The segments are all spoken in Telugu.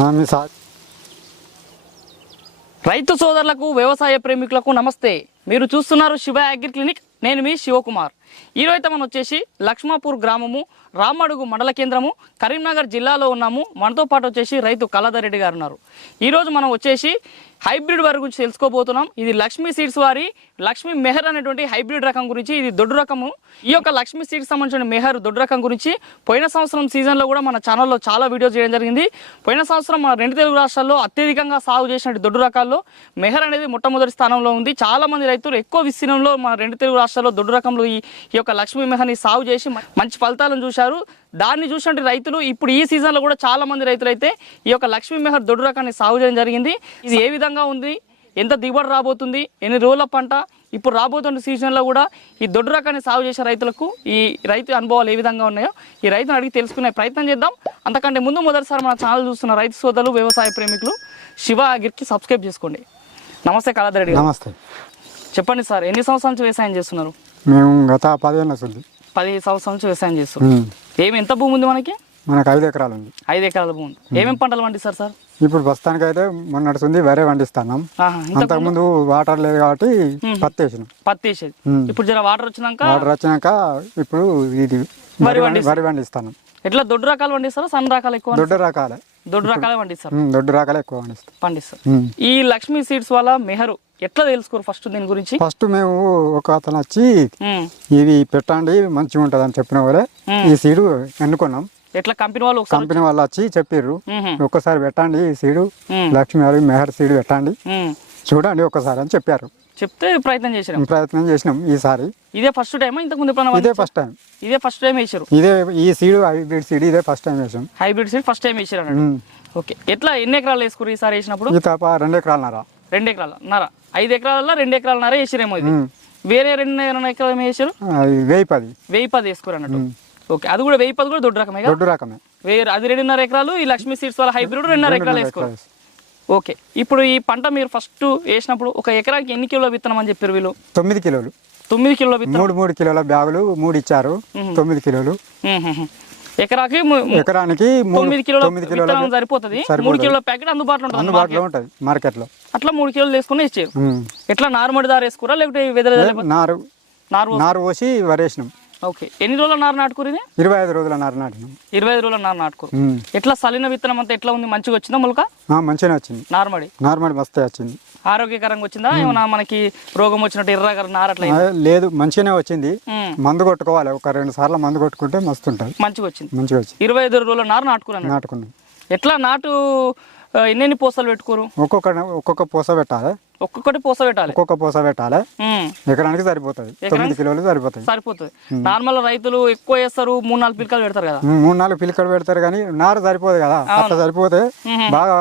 మీ సా రైతు సోదరులకు వ్యవసాయ ప్రేమికులకు నమస్తే. మీరు చూస్తున్నారు శివ అగ్రి క్లినిక్. నేను మీ శివకుమార్. ఈరోజైతే మనం వచ్చేసి లక్ష్మాపూర్ గ్రామము రామడుగు మండల కేంద్రము కరీంనగర్ జిల్లాలో ఉన్నాము. మనతో పాటు వచ్చేసి రైతు కళాధరెడ్డి గారు ఉన్నారు. ఈరోజు మనం వచ్చేసి హైబ్రిడ్ వారి గురించి తెలుసుకోబోతున్నాం. ఇది లక్ష్మీ సీడ్స్ వారి లక్ష్మీ మెహర్ అనేటువంటి హైబ్రిడ్ రకం గురించి ఇది దొడ్డు రకము. ఈ యొక్క లక్ష్మీ సీడ్స్ సంబంధించిన మెహర్ దొడ్డు రకం గురించి పోయిన సంవత్సరం సీజన్లో కూడా మన ఛానల్లో చాలా వీడియోస్ చేయడం జరిగింది. పోయిన సంవత్సరం మన రెండు తెలుగు రాష్ట్రాల్లో అత్యధికంగా సాగు చేసిన దొడ్డు రకాల్లో మెహర్ అనేది మొట్టమొదటి స్థానంలో ఉంది. చాలామంది రైతులు ఎక్కువ విస్తీర్ణంలో మన రెండు తెలుగు రాష్ట్రాల్లో దొడ్డు రకంలో ఈ ఈ యొక్క లక్ష్మీ మెహర్ని సాగు చేసి మంచి ఫలితాలను చూశారు. దాన్ని చూసినట్టు రైతులు ఇప్పుడు ఈ సీజన్లో కూడా చాలా మంది రైతులు అయితే ఈ యొక్క లక్ష్మీ మెహర్ దొడ్డు రకాన్ని సాగు చేయడం జరిగింది. ఇది ఏ విధంగా ఉంది? ఎంత దిగుబడి రాబోతుంది? ఎన్ని రోజుల పంట? ఇప్పుడు రాబోతున్న సీజన్లో కూడా ఈ దొడ్డు రకాన్ని సాగు చేసే రైతులకు ఈ రైతు అనుభవాలు ఏ విధంగా ఉన్నాయో ఈ రైతును అడిగి తెలుసుకునే ప్రయత్నం చేద్దాం. అంతకంటే ముందు మొదటిసారి మన ఛానల్ చూస్తున్న రైతు సోదరులు వ్యవసాయ ప్రేమికులు శివ అగిర్కి సబ్స్క్రైబ్ చేసుకోండి. నమస్తే కళాధరెడ్డి గారు. నమస్తే. చెప్పండి సార్ ఎన్ని సంవత్సరాల నుంచి వ్యవసాయం చేస్తున్నారు? మేము గత పదిహేను వస్తుంది పది సంవత్సరాల నుంచి వ్యవసాయం చేస్తున్నారు ఏమి ఎంత భూమి ఉంది మనకి? మనకు ఐదు ఎకరాలు ఉంది ఐదు ఎకరాల భూమి ఏమేమి పంటలు పండిస్తారు సార్? ఇప్పుడు ప్రస్తుతానికి అయితే మొన్న నడుస్తుంది వరే పండిస్తున్నాం. ఆహా, ఇంత అంతకుముందు వాటర్ లేదు కాబట్టి పత్తి వేసినాం. పత్తి వేసేది. ఇప్పుడు జర వాటర్ వచ్చినాక వాటర్ వచ్చినాక ఇప్పుడు ఇది వరి పండి- వరి పండిస్తాను ఎట్లా దొడ్డు రకాలు పండిస్తారా? సన్న రకాలు ఎక్కువ దొడ్డు రకాలే. దొడ్డు రకాలే పండిస్తారు. దొడ్డు రకాలే ఎక్కువ పండిస్తాం. పండిస్తారు. ఉమ్. ఈ లక్ష్మీ సీడ్స్ వల్ల మెహరు ఎట్లా తెలుసుకోరు ఫస్ట్ దీని గురించి? ఫస్ట్ మేము ఒక అతను వచ్చి ఇది పెట్టండి మంచిగా ఉంటుంది అని చెప్పిన వాళ్ళే ఈ సీడు ఎన్నుకున్నాం. ఎట్లా కంపెనీ వాళ్ళు ఒకసారి కంపెనీ వాళ్ళు వచ్చి చెప్పిర్రు ఉహుం, ఒక్కసారి పెట్టండి ఈ సీడు లక్ష్మీ మెహర్ సీడు పెట్టండి. చూడండి ఒక్కసారి అని చెప్పారు. చెప్తే ప్రయత్నం చేసినాం ప్రయత్నం చేసినాం ఈసారి. ఇదే ఫస్ట్ టైం ఇంతకు ముందు ఇదే? First time. ఇదే ఫస్ట్ టైం వేసారు ఇదే ఈ సీడు హైబ్రిడ్ సీడ్ ఇదే ఫస్ట్ టైం వేసాం హైబ్రిడ్ సీడ్ ఫస్ట్ టైం వేసారు. ఓకే. ఎట్లా ఎన్ని ఎకరాలు వేసుకురు ఈసారి వేసినప్పుడు? రెండు ఎకరాలన్నర. రెండు ఎకరాలు నర. ఐదు ఎకరాలలో రెండు ఎకరాలన్నర వేసిరేమో ఇది. వేరే రెండు ఎకరాలు ఏమి వేసారు వెయ్యి పది. వెయ్యి పది వేసుకోరు అన్నట్టు. ఓకే అది కూడా వెయ్యి పది కూడా దొడ్డు రకమే దొడ్డు రకమే. వేరే అది రెండున్నర ఎకరాలు ఈ లక్ష్మీ సీడ్స్ వాళ్ళ హైబ్రిడ్ రెండున్నర ఎకరాలు వేసుకోరు. ఓకే ఇప్పుడు ఈ పంట మీరు ఫస్ట్ వేసినప్పుడు ఒక ఎకరానికి ఎన్ని కిలోల విత్తనం అని చెప్పారు వీళ్ళు? తొమ్మిది కిలోలు. తొమ్మిది కిలోల విత్తనం? మూడు మూడు కిలోల బ్యాగులు మూడు ఇచ్చారు. తొమ్మిది కిలోలు. ఎకరాకి ఎకరానికి తొమ్మిది కిలోల తొమ్మిది కిలోల సరిపోతుంది. మూడు కిలోల ప్యాకెట్ అందుబాటులో ఉంటుంది అందుబాటులో ఉంటుంది మార్కెట్లో. అట్లా మూడు కిలోలు వేసుకుని ఇచ్చారు. ఎట్లా నారుమడి దారి వేసుకురా లేకపోతే వెదర్ నారు నారు నారు పోసి వరేసినాం. ఓకే. ఎన్ని రోజుల నారు నాటుకురు ఇది? ఇరవై ఐదు రోజుల నారు నాటినాం. ఇరవై ఐదు రోజుల నారు నాటుకురు. ఎట్లా సలిన విత్తనం అంతా ఎట్లా ఉంది? మంచిగా వచ్చిందా మొలక? మంచిగానే వచ్చింది. నార్మడి నార్మల్ మస్తే వచ్చింది. ఆరోగ్యకరంగా వచ్చిందా? ఏమన్నా మనకి రోగం వచ్చినట్టు ఎర్రగా నారు అట్లా ఆ, లేదు మంచిగానే వచ్చింది. మందు కొట్టుకోవాలి. ఒక రెండు సార్లు మందు కొట్టుకుంటే మస్తు ఉంటుంది. మంచిగా వచ్చింది. మంచిగా వచ్చింది. ఇరవై ఐదు రోజుల నారు నాటుకున్నాను నాటుకున్నాం. ఎట్లా నాటు ఎన్నెన్ని పూసలు పెట్టుకోరు? ఒక్కొక్క ఒక్కొక్క పూస పెట్టాలి. ఒక్కొక్కటి పూస పెట్టాలి. ఒక్కొక్క పూస పెట్టాలి. ఎకరానికి సరిపోతుంది. తొమ్మిది కిలోలు సరిపోతాయి సరిపోతుంది. నార్మల్ రైతులు ఎక్కువ వేస్తారు మూడు నాలుగు పిలకలు పెడతారు కదా. మూడు నాలుగు పిలికలు పెడతారు కానీ నారు సరిపోదు కదా. అట్లా సరిపోతే బాగా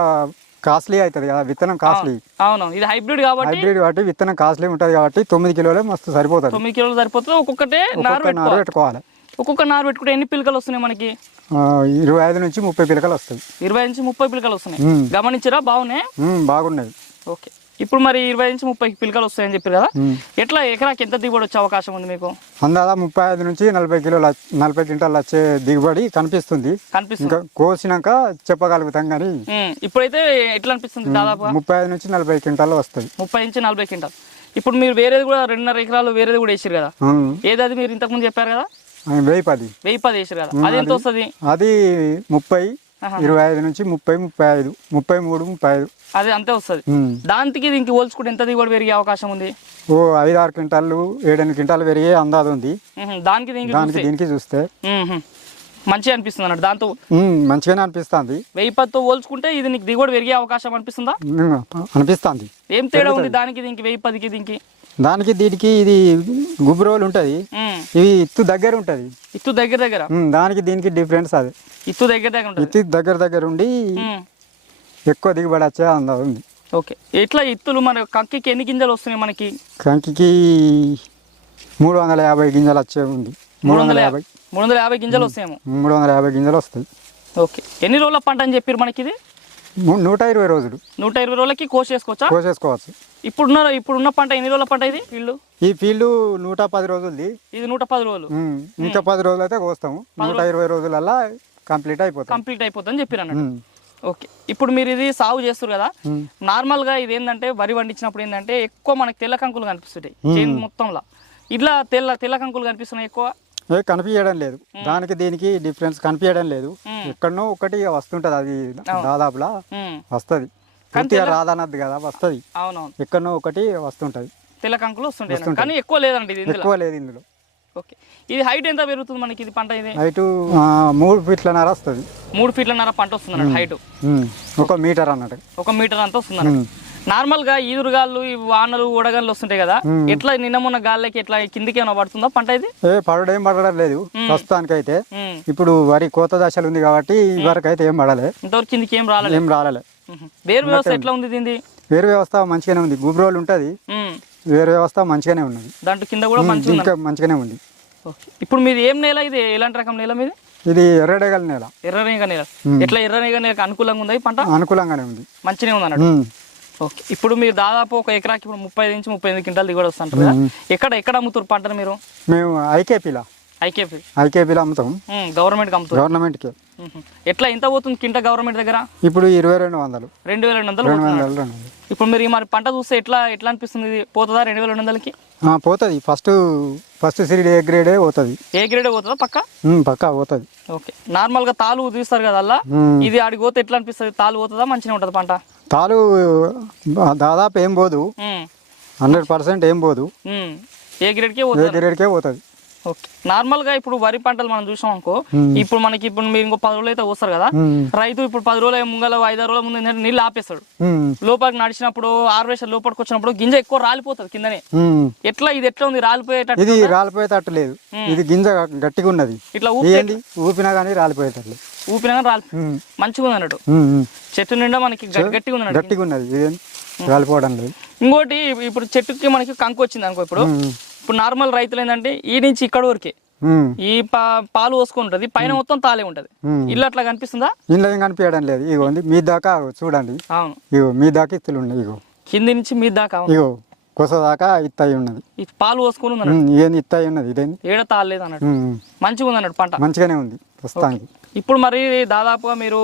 కాస్ట్లీ అవుతుంది కదా విత్తనం కాస్ట్లీ. అవును ఇది హైబ్రిడ్ కాబట్టి హైబ్రిడ్ కాబట్టి విత్తనం కాస్ట్లీ ఉంటుంది కాబట్టి తొమ్మిది కిలోలే మస్తు సరిపోతుంది. తొమ్మిది కిలోలు సరిపోతుంది. ఒక్కొక్కటే నారు పెట్టుకోవాలి. ఒక్కొక్క నారు పెట్టుకుంటే ఎన్ని పిలకలు వస్తున్నాయి మనకి? ఇరవై ఐదు నుంచి ముప్పై పిలకలు వస్తాయి. ఇరవై నుంచి ముప్పై పిలకలు వస్తున్నాయి. గమనించరా? బాగున్నాయి? బాగున్నాయి. ఓకే. ఇప్పుడు మరి ఇరవై నుంచి ముప్పై పిలకలు వస్తాయని చెప్పారు కదా. ఎట్లా ఎకరాకి ఎంత దిగుబడి వచ్చే అవకాశం ఉంది మీకు? అందాదా ముప్పై ఐదు నుంచి నలభై కిలోలు నలభై క్వింటాలు వచ్చే దిగుబడి కనిపిస్తుంది. కనిపిస్తుంది. కోసినాక చెప్పగలుగుతాం కానీ ఇప్పుడైతే ఎట్లా అనిపిస్తుంది దాదాపుగా? ముప్పై ఐదు నుంచి నలభై క్వింటాలు వస్తాయి. ముప్పై నుంచి నలభై క్వింటాల్. ఇప్పుడు మీరు వేరేది కూడా రెండున్నర ఎకరాలు వేరేది కూడా వేసారు కదా. ఉమ్, ఏది అది మీరు ఇంతకుముందు చెప్పారు కదా? వెయ్యి పది. వెయ్యి పది వేసారు కదా. అది ఎంత వస్తుంది? అది ముప్పై. ఇరవై ఐదు నుంచి ముప్పై ముప్పై ఐదు. ముప్పై మూడు ముప్పై ఐదు. అది అంతే వస్తుంది. దానికి దీనికి పోల్చుకుంటే ఎంత దిగుబడి పెరిగే అవకాశం ఉంది? ఓ ఐదు ఆరు క్వింటాలు ఏడెనిమిది క్వింటాలు పెరిగే అందాది ఉంది. దానికి దీనికి దానికి చూస్తే? దీనికి చూస్తే. ఉహుం, మంచిగా అనిపిస్తుంది అన్నట్టు. దాంతో మంచిగానే అనిపిస్తుంది. వెయ్యి పదితో పోల్చుకుంటే ఇది నీకు దిగుబడి పెరిగే అవకాశం అనిపిస్తుందా? అనిపిస్తుంది. ఏం తేడా ఉంది దానికి దీనికి వెయ్యి పదికి దీనికి? దానికి దీనికి ఇది గుబురోలు ఉంటుంది. ఇవి ఇత్తు దగ్గర ఉంటుంది. ఇత్తు దగ్గర దగ్గర? దానికి దీనికి డిఫరెన్స్ అది. ఇత్తు దగ్గర దగ్గర ఉంటుంది. ఇత్తు దగ్గర దగ్గర ఉండి ఎక్కువ దిగుబడి వచ్చే అందాది ఉంది. ఓకే. ఎట్లా ఇత్తులు మన కంకికి ఎన్ని గింజలు వస్తున్నాయి మనకి? కంకికి మూడు వందల యాభై గింజలు వచ్చే ఉంది. మూడు వందల యాభై. మూడు వందల యాభై గింజలు వస్తాయేమో. మూడు వందల యాభై గింజలు వస్తాయి. ఓకే. ఎన్ని రోజుల పంట అని చెప్పారు మనకి ఇది నూట ఇరవై రోజులు. నూట ఇరవై రోజులకి కోసేసుకోవచ్చా? కోసేసుకోవచ్చు. ఇప్పుడున్న ఇప్పుడున్న పంట ఎన్ని రోజుల పంట ఇది వీళ్ళు ఈ ఫీల్డ్ నూట పది రోజులది. ఇది నూట పది రోజులు. ఇంకా పది రోజులు అయితే కోస్తాము నూట ఇరవై రోజులల్లా కంప్లీట్ అయిపోతుంది కంప్లీట్ అయిపోతుందని చెప్పారు అన్నట్టు. ఓకే. ఇప్పుడు మీరు ఇది సాగు చేస్తారు కదా నార్మల్గా ఇది ఏంటంటే వరి పండించినప్పుడు ఏంటంటే ఎక్కువ మనకి తెల్ల కంకులు కనిపిస్తుంటాయి మొత్తంలో. ఇట్లా తెల్ల తెల్ల కంకులు కనిపిస్తున్నాయి ఎక్కువ? ఏ కనిపించడం లేదు. దానికి దీనికి డిఫరెన్స్ కనిపించడం లేదు. ఎక్కడనో ఒకటి వస్తుంటది అది దాదాపులా వస్తుంది. పూర్తిగా రాదన్నది కదా వస్తుంది. ఎక్కడనో ఒకటి వస్తుంటది. తెల్ల కంకులు వస్తుంటాయి. కానీ ఎక్కువ లేదండి ఎక్కువ లేదు ఇందులో. ఓకే. ఇది హైట్ ఎంత పెరుగుతుంది మనకి ఇది పంట ఇది? హైటు మూడు ఫీట్లన్నర వస్తుంది. మూడు ఫీట్లన్నర పంట వస్తుంది హైట్. ఒక మీటర్ అన్నట్టు. ఒక మీటర్ అంతా వస్తుంది నార్మల్గా ఈదురుగాళ్ళు ఈ వానలు ఉడగళ్ళు వస్తుంటాయి కదా ఎట్లా నిన్న మొన్న గాల్లకి ఎట్లా కిందికి ఏమైనా పడుతుందా పంట ఇది? పడడం ఏం పడడం లేదు ప్రస్తుతానికైతే. ఇప్పుడు వరి కోత దశలు ఉంది కాబట్టి ఈ వరకు అయితే ఏం పడలే. ఇంతవరకు కిందికి ఏం రాలేదు ఏం రాలే. వేరు వ్యవస్థ ఎట్లా ఉంది దీనిది? వేరు వ్యవస్థ మంచిగానే ఉంది. గుబ్రోలు ఉంటుంది. వేరు వ్యవస్థ మంచిగానే ఉన్నది. దాంట్లో కింద కూడా మంచిగా మంచిగానే ఉంది. ఇప్పుడు మీది ఏం నేల ఇది? ఎలాంటి రకం నేల మీది? ఇది ఎర్రడగల నేల. ఎర్రనేగ నేల. ఎట్లా ఎర్రనేగ నేలకు అనుకూలంగా ఉంది ఈ పంట? అనుకూలంగానే ఉంది. మంచిగా ఉంది అన్నట్టు. ఓకే ఇప్పుడు మీరు దాదాపు ఒక ఎకరాకి ఇప్పుడు ముప్పై నుంచి ముప్పై ఎనిమిది క్వింటాలు దిగుబడి వస్తుంటారు కదా. ఎక్కడ ఎక్కడ అమ్ముతారు పంటను మీరు? మేము ఐకేపీలా. ఐకేపీ? ఐకేపీలో అమ్ముతాం. గవర్నమెంట్కి అమ్ముతారు. గవర్నమెంట్కి. ఉహు. ఎట్లా ఎంత పోతుంది కింట గవర్నమెంట్ దగ్గర? ఇప్పుడు ఇరవై రెండు వందలు. రెండు వేల రెండు వందలు ఇప్పుడు మీరు మరి పంట చూస్తే ఎట్లా ఎట్లా అనిపిస్తుంది పోతుందా రెండు వేల రెండు వందలకి? పోతుంది. ఫస్ట్ ఫస్ట్ సిరీడ్ ఏ గ్రేడే పోతుంది. ఏ గ్రేడ్ పోతుందా పక్క? పక్కా పోతుంది. ఓకే. నార్మల్గా తాలు తీస్తారు కదా అలా. ఇది ఆడికి పోతే ఎట్లా అనిపిస్తుంది? తాలు పోతుందా మంచిగా ఉంటుంది పంట? తాలు దాదాపు ఏం పోదు. హండ్రెడ్ పర్సెంట్ ఏం పోదు. ఏ గ్రేడ్కే ఏ పోతుంది గ్రేడ్కే పోతుంది. ఓకే. నార్మల్గా ఇప్పుడు వరి పంటలు మనం చూసాం అనుకో ఇప్పుడు మనకి ఇప్పుడు మీరు ఇంకో పది రోజులు అయితే వస్తారు కదా రైతు ఇప్పుడు పది రోజుల ముంగల ఐదారు రోజుల ముందు ఏంటంటే నీళ్ళు ఆపేస్తాడు. లోపలికి నడిచినప్పుడు ఆర్వేషన్ లోపలికి వచ్చినప్పుడు గింజ ఎక్కువ రాలిపోతుంది కిందనే. ఎట్లా ఇది ఎట్లా ఉంది? రాలిపోయేటట్టు ఇది రాలిపోయేటట్టు లేదు. ఇది గింజ గట్టిగా ఉన్నది. ఇట్లా ఊపి ఊపినా కానీ రాలిపోయేటట్లు ఊపినా కానీ రాలి మంచిగా ఉంది అన్నట్టు. చెట్టు నిండా మనకి గట్టి- గట్టిగా ఉంది గట్టిగా ఉన్నది. రాలిపోవడం లేదు. ఇంకోటి ఇప్పుడు చెట్టుకి మనకి కంకు వచ్చింది అనుకో ఇప్పుడు. ఇప్పుడు నార్మల్ రైతులు ఏంటంటే ఈ నుంచి ఇక్కడ వరకే ఈ పాలు పోసుకొని ఉంటుంది పైన మొత్తం తాలే ఉంటుంది. ఇల్లు అట్లా కనిపిస్తుందా? ఇంట్లో ఏం కనిపించడం లేదు. ఇగో మీ దాకా చూడండి. అవును. ఇగో మీ దాకా ఇత్తులు ఉన్నాయి. ఇగో కింది నుంచి మీ దాకా. ఇగో కొస దాకా ఇత్తయి ఉన్నది. పాలు పోసుకొని ఏంది ఇత్తయి ఉన్నది. ఇదేంది? ఏడ తాలేదు అన్నట్టు. మంచిగా ఉంది అన్నట్టు పంట. మంచిగానే ఉంది ప్రస్తుతానికి. ఇప్పుడు మరి దాదాపుగా మీరు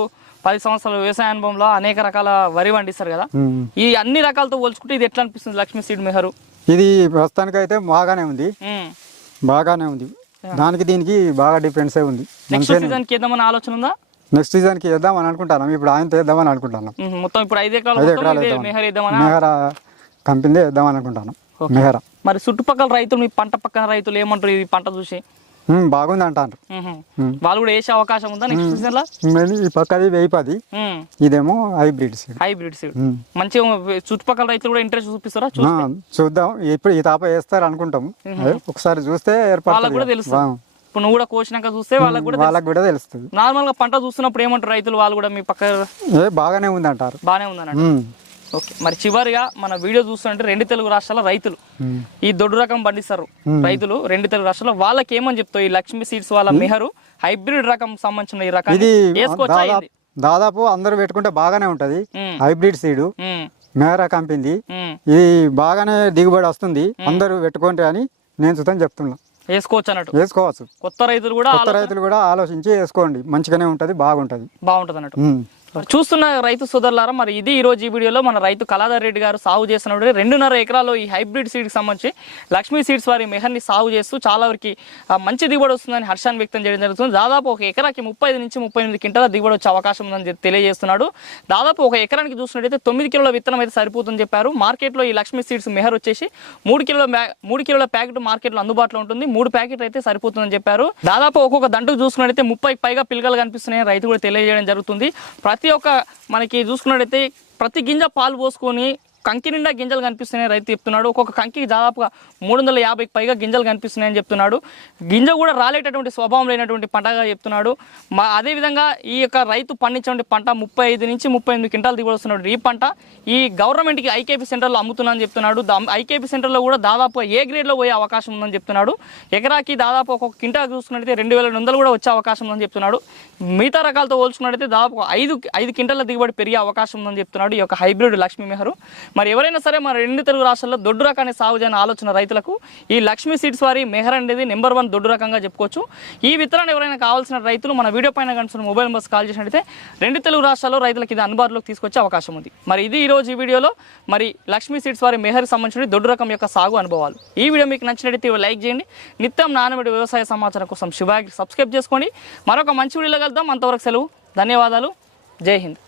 పది సంవత్సరాల వ్యవసాయ అనుభవంలో అనేక రకాల వరి పండిస్తారు కదా. ఈ అన్ని రకాలతో పోల్చుకుంటే ఇది ఎట్లా అనిపిస్తుంది లక్ష్మీ సీడ్ మెహరు? ఇది ప్రస్తుతానికి అయితే బాగానే ఉంది. బాగానే ఉంది. దానికి దీనికి బాగా డిఫరెన్సే ఉంది. నెక్స్ట్ సీజన్కి వేద్దామని ఆలోచన ఉందా? నెక్స్ట్ సీజన్కి వేద్దామని అనుకుంటున్నాం. ఇప్పుడు ఆయన వేద్దామని అనుకుంటున్నాం. ఉమ్, మొత్తం ఇప్పుడు ఐదు ఎకరాలు ఐదు ఎకరాలు వేద్దాం మెహర్ కంపెనీ వేద్దామని అనుకుంటున్నాం. మెహరా. మరి చుట్టుపక్కల రైతులు మీ పంట పక్కన రైతులు ఏమంటారు ఈ పంట చూసి? బాగుంది అంటారు. వాళ్ళు కూడా వేసే అవకాశం ఉందా నెక్స్ట్ సీజన్లో ఈ పక్కది వెయ్యి పది. ఇదేమో హైబ్రిడ్ సీడ్. Hybrid seed. మంచిగా చుట్టుపక్కల రైతులు కూడా ఇంట్రెస్ట్ చూపిస్తారా? చూద్దాం. ఇప్పుడు ఈ తాప వేస్తారు అనుకుంటాం. ఒకసారి చూస్తే వాళ్ళకు కూడా తెలుస్తుంది ఇప్పుడు నువ్వు కూడా కోసినాక చూస్తే వాళ్ళకి కూడా వాళ్ళకి కూడా తెలుస్తుంది. నార్మల్గా పంట చూస్తున్నప్పుడు ఏమంటారు రైతులు? వాళ్ళు కూడా మీ పక్క బాగానే ఉంది అంటారు బాగానే ఉందన్నట్టు. Um, okay. మరి చివరిగా మన వీడియో చూస్తుంటే రెండు తెలుగు రాష్ట్రాల రైతులు. ఈ దొడ్డు రకం పండిస్తారు రైతులు రెండు తెలుగు రాష్ట్రాల్లో. వాళ్ళకి ఏమని చెప్తావు? ఈ లక్ష్మీ సీడ్స్ వాళ్ళ మెహరు హైబ్రిడ్ రకం సంబంధించిన ఈ ఇది వేసుకోవచ్చా దాదాపు అందరూ పెట్టుకుంటే బాగానే ఉంటది. హైబ్రిడ్ సీడ్ మేరా ఉమ్. ఇది బాగానే దిగుబడి వస్తుంది. అందరూ పెట్టుకుంటే అని నేను సుతం చెప్తున్నా. వేసుకోవచ్చు అన్నట్టు? వేసుకోవచ్చు. కొత్త రైతులు కూడా కొత్త రైతులు కూడా ఆలోచించి వేసుకోండి. మంచిగానే ఉంటది బాగుంటది. బాగుంటుంది అన్నట్టు. చూస్తున్న రైతు సోదరులారా మరి ఇది ఈ ఈ వీడియోలో మన రైతు కళాధర్ రెడ్డి గారు సాగు చేస్తున్నప్పుడు రెండున్నర ఎకరాల్లో ఈ హైబ్రిడ్ సీడ్కి సంబంధించి లక్ష్మీ సీడ్స్ వారి మెహర్ని సాగు చేస్తూ చాలా వరకు మంచి దిగుబడి వస్తుందని హర్షాన్ని వ్యక్తం చేయడం జరుగుతుంది. దాదాపు ఒక ఎకరాకి ముప్పై ఐదు నుంచి ముప్పై ఎనిమిది క్వింటాల దిగుబడి వచ్చే అవకాశం ఉందని తెలియజేస్తున్నాడు. దాదాపు ఒక ఎకరానికి చూసినట్టయితే తొమ్మిది కిలోల విత్తనం అయితే సరిపోతుందని చెప్పారు. మార్కెట్లో ఈ లక్ష్మీ సీడ్స్ మెహర్ వచ్చేసి మూడు కిలోల మూడు కిలోల ప్యాకెట్ మార్కెట్లో అందుబాటులో ఉంటుంది. మూడు ప్యాకెట్ అయితే సరిపోతుందని చెప్పారు. దాదాపు ఒక్కొక్క దంటు చూసుకున్నట్టయితే ముప్పై పైగా పిల్లలు కనిపిస్తున్నాయని రైతు కూడా తెలియజేయడం జరుగుతుంది. ప్రతి ప్రతి ఒక్క మనకి చూసుకున్నట్టయితే ప్రతి గింజ పాలు పోసుకొని కంకి నిండా గింజలు కనిపిస్తున్నాయని రైతు చెప్తున్నాడు ఒక్కొక్క కంకి దాదాపుగా మూడు వందల యాభైకి పైగా గింజలు కనిపిస్తున్నాయని చెప్తున్నాడు. గింజ కూడా రాలేటటువంటి స్వభావం లేనటువంటి పంటగా చెప్తున్నాడు. మా అదేవిధంగా ఈ యొక్క రైతు పండించినటువంటి పంట ముప్పై ఐదు నుంచి ముప్పై ఎనిమిది క్వింటాలు దిగుబడి వస్తున్నాడు ఈ పంట ఈ గవర్నమెంట్కి ఐకేపీ సెంటర్లో అమ్ముతున్నానని చెప్తున్నాడు. ఐకేపీ సెంటర్లో కూడా దాదాపు ఏ గ్రేడ్లో పోయే అవకాశం ఉందని చెప్తున్నాడు. ఎకరాకి దాదాపు ఒక్కొక్క క్వింటా చూసుకున్నట్టయితే రెండు వేల రెండు వందలు కూడా వచ్చే అవకాశం ఉందని చెప్తున్నాడు. మిగతా రకాలతో పోల్చుకున్నట్టయితే దాదాపు ఐదు ఐదు క్వింటాల దిగుబడి పెరిగే అవకాశం ఉందని చెప్తున్నాడు ఈ యొక్క హైబ్రిడ్ లక్ష్మీ మెహరు. మరి ఎవరైనా సరే మన రెండు తెలుగు రాష్ట్రాల్లో దొడ్డు రకాన్ని సాగు చేయని ఆలోచన రైతులకు ఈ లక్ష్మీ సీడ్స్ వారి మెహర్ అనేది నెంబర్ వన్ దొడ్డు రకంగా చెప్పుకోవచ్చు. ఈ విత్తనాన్ని ఎవరైనా కావాల్సిన రైతులు మన వీడియో పైన కనుక మొబైల్ నెంబర్స్ కాల్ చేసినట్టయితే రెండు తెలుగు రాష్ట్రాల్లో రైతులకు ఇది అందుబాటులోకి తీసుకొచ్చే అవకాశం ఉంది. మరి ఇది ఈరోజు ఈ వీడియోలో మరి లక్ష్మీ సీడ్స్ వారి మెహర్కి సంబంధించిన దొడ్డు రకం యొక్క సాగు అనుభవాలు. ఈ వీడియో మీకు నచ్చినట్టయితే లైక్ చేయండి. నిత్యం నానబడి వ్యవసాయ సమాచారం కోసం శివాగి సబ్స్క్రైబ్ చేసుకోండి. మరొక మంచి వీడియోలో కలుద్దాం. అంతవరకు సెలవు. ధన్యవాదాలు. జై హింద్.